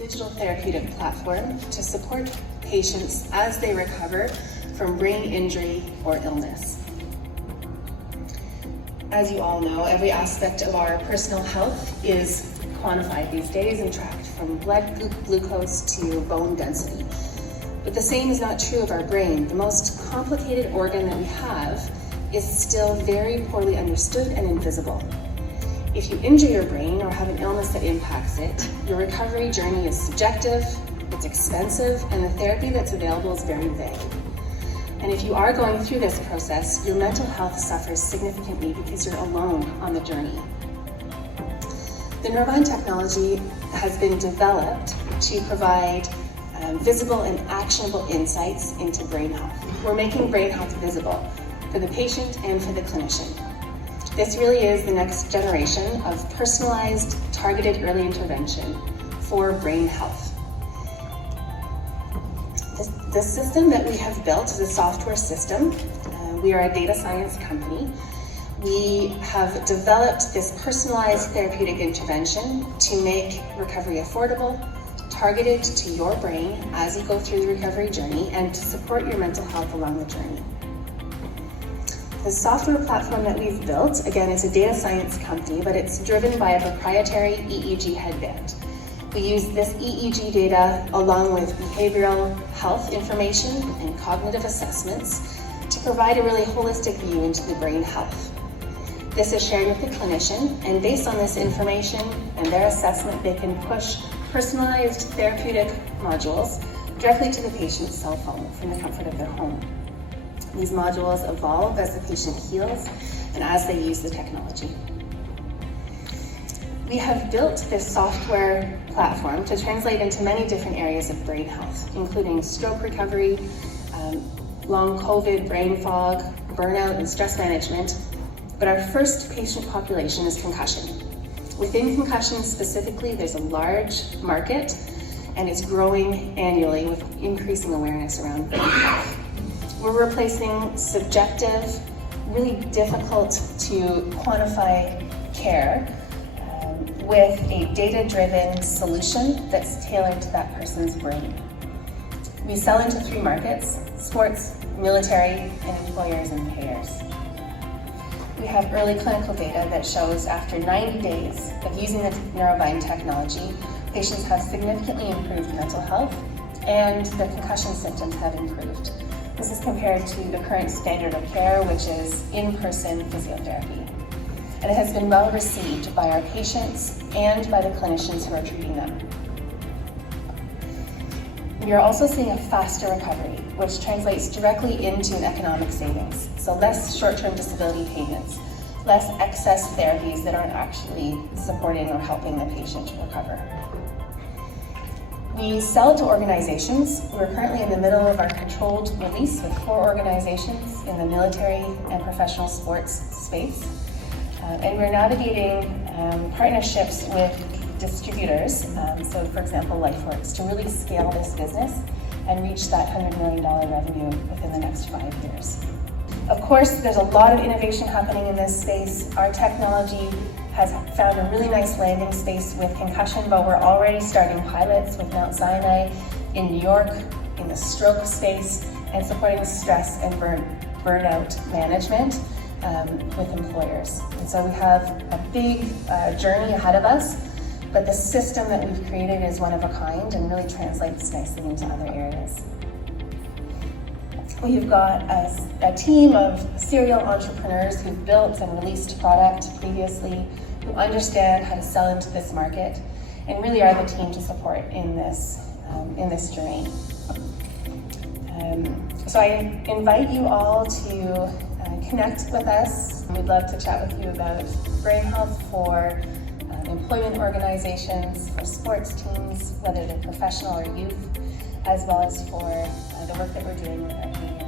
digital therapeutic platform to support patients as they recover from brain injury or illness. As you all know, every aspect of our personal health is quantified these days and tracked, from blood glucose to bone density. But the same is not true of our brain. The most complicated organ that we have is still very poorly understood and invisible. If you injure your brain or have an illness that impacts it, your recovery journey is subjective, it's expensive, and the therapy that's available is very vague. And if you are going through this process, your mental health suffers significantly because you're alone on the journey. The Neurvine technology has been developed to provide visible and actionable insights into brain health. We're making brain health visible for the patient and for the clinician. This really is the next generation of personalized, targeted early intervention for brain health. The system that we have built is a software system. We are a data science company. We have developed this personalized therapeutic intervention to make recovery affordable, targeted to your brain as you go through the recovery journey, and to support your mental health along the journey. The software platform that we've built, again, is a data science company, but it's driven by a proprietary EEG headband. We use this EEG data along with behavioral health information and cognitive assessments to provide a really holistic view into the brain health. This is shared with the clinician, and based on this information and their assessment, they can push personalized therapeutic modules directly to the patient's cell phone from the comfort of their home. These modules evolve as the patient heals and as they use the technology. We have built this software platform to translate into many different areas of brain health, including stroke recovery, long COVID, brain fog, burnout, and stress management. But our first patient population is concussion. Within concussion specifically, there's a large market, and it's growing annually with increasing awareness around brain health. We're replacing subjective, really difficult to quantify care with a data-driven solution that's tailored to that person's brain. We sell into 3 markets: sports, military, and employers and payers. We have early clinical data that shows after 90 days of using the Neurvine technology, patients have significantly improved mental health and their concussion symptoms have improved. This is compared to the current standard of care, which is in-person physiotherapy. And it has been well received by our patients and by the clinicians who are treating them. We are also seeing a faster recovery, which translates directly into an economic savings. So less short-term disability payments, less excess therapies that aren't actually supporting or helping the patient to recover. We sell to organizations. We're currently in the middle of our controlled release with 4 organizations in the military and professional sports space. And we're navigating partnerships with distributors, so for example, LifeWorks, to really scale this business and reach that $100 million revenue within the next 5 years. Of course, there's a lot of innovation happening in this space. Our technology has found a really nice landing space with concussion, but we're already starting pilots with Mount Sinai in New York in the stroke space and supporting stress and burnout management with employers. And so we have a big journey ahead of us, but the system that we've created is one of a kind and really translates nicely into other areas. We've got a team of serial entrepreneurs who've built and released product previously, who understand how to sell into this market, and really are the team to support in this journey. So I invite you all to connect with us. We'd love to chat with you about brain health for employment organizations, for sports teams, whether they're professional or youth, as well as for the work that we're doing with our community.